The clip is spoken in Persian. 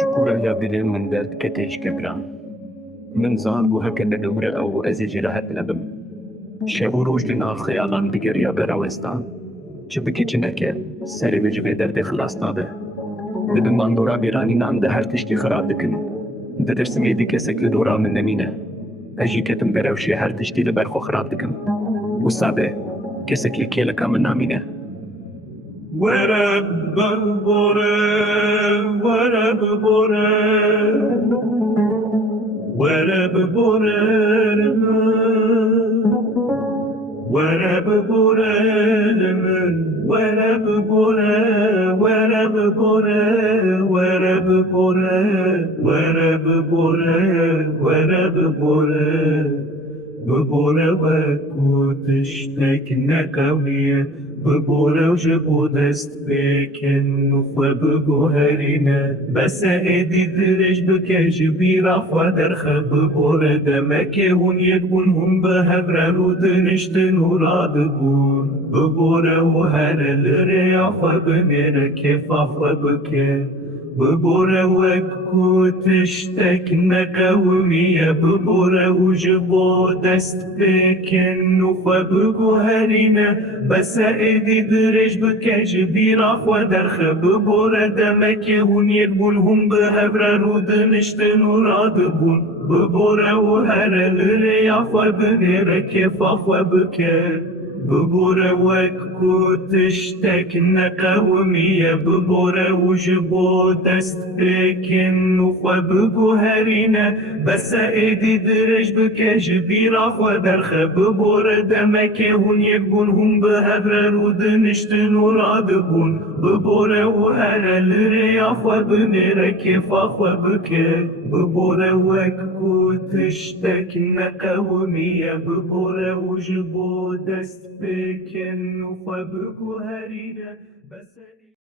شكورا يا بدل من درد كتيش كبران من زان بو هكا ندورة أو أزيج راحت لبم شعور وجدنا خيالان بقر يا براوستان شبكي جنكي سري بجبه درد خلاصنا ده بدن من دورا بيراني نام ده هر تشتي خراب دكن ده درسمي دي كسك لدورا من نمينة أجي كتم براوشي هر تشتي لبرخو خراب دكن وصابه كسك لكيلكا من نامينة ورب بره ورب بره ورب بره ورب بره ورب بره ورب بره ورب بره ورب بره ورب بره ببوره وكو تشتك نقوية ببوره وجبو دست بكن وببو هرينا بس ايدي درج بكش بيرافا درخ ببوره دمك هون يكون هم بهبرالو دنشتن ورادبون ببوره وهر الريافة بنير كفافة بكن ببوره وكو تشتك نقوية ببوره وجبو دست بكن وببو هرينا بس ايدي درج بكش بيراف ودرخ ببوره دمك هون يربون هم بهبرالو دنشتن ورادبون ببوره وهر الريافة بنير كفافة بكن ببوره وكو تشتك نقومية ببوره وجبو دست بكن وببو هرينا بس ايدي درج بكش بيراف ودرخ ببوره دمك هون يكبون هم بهبرالو دنشتن ورادبون ببوره وهر الريافة بنير كفافة بكن ببوره وكو تشتك نقومية ببوره وجبو دست بكن وببو هرينا بس